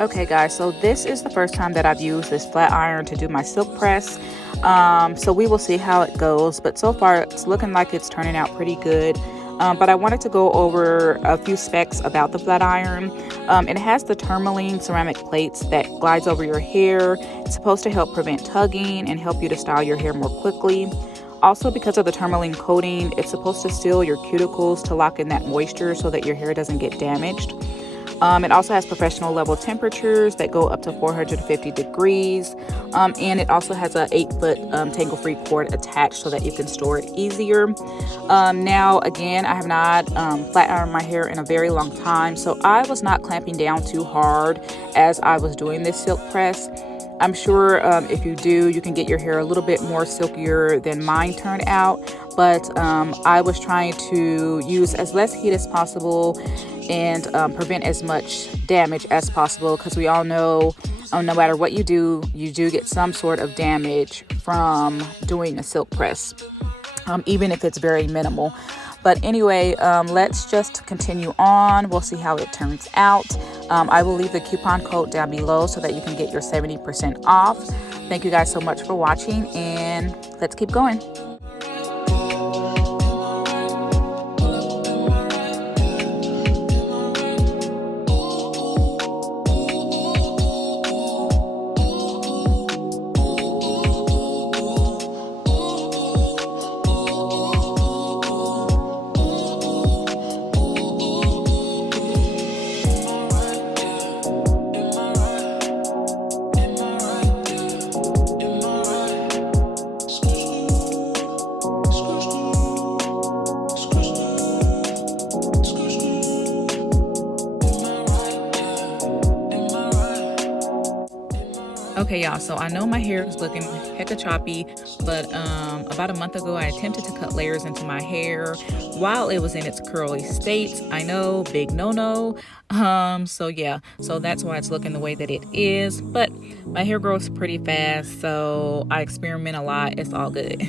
Okay guys, so this is the first time that I've used this flat iron to do my silk press. So we will see how it goes, but so far it's looking like it's turning out pretty good. But I wanted to go over a few specs about the flat iron. It has the tourmaline ceramic plates that glides over your hair. It's supposed to help prevent tugging and help you to style your hair more quickly. Also, because of the tourmaline coating, it's supposed to seal your cuticles to lock in that moisture so that your hair doesn't get damaged. It also has professional level temperatures that go up to 450 degrees. And it also has a 8-foot tangle-free cord attached so that you can store it easier. Now, again, I have not flat ironed my hair in a very long time, so I was not clamping down too hard as I was doing this silk press. I'm sure if you do, you can get your hair a little bit more silkier than mine turned out. But I was trying to use as less heat as possible and prevent as much damage as possible, because we all know no matter what you do get some sort of damage from doing a silk press, even if it's very minimal. But anyway, let's just continue on. We'll see how it turns out. I will leave the coupon code down below so that you can get your 70% off. Thank you guys so much for watching, and let's keep going. Okay, y'all, so I know my hair is looking hecka choppy, but about a month ago I attempted to cut layers into my hair while it was in its curly state. I know, big no-no. So yeah, so that's why it's looking the way that it is, but my hair grows pretty fast, so I experiment a lot. It's all good.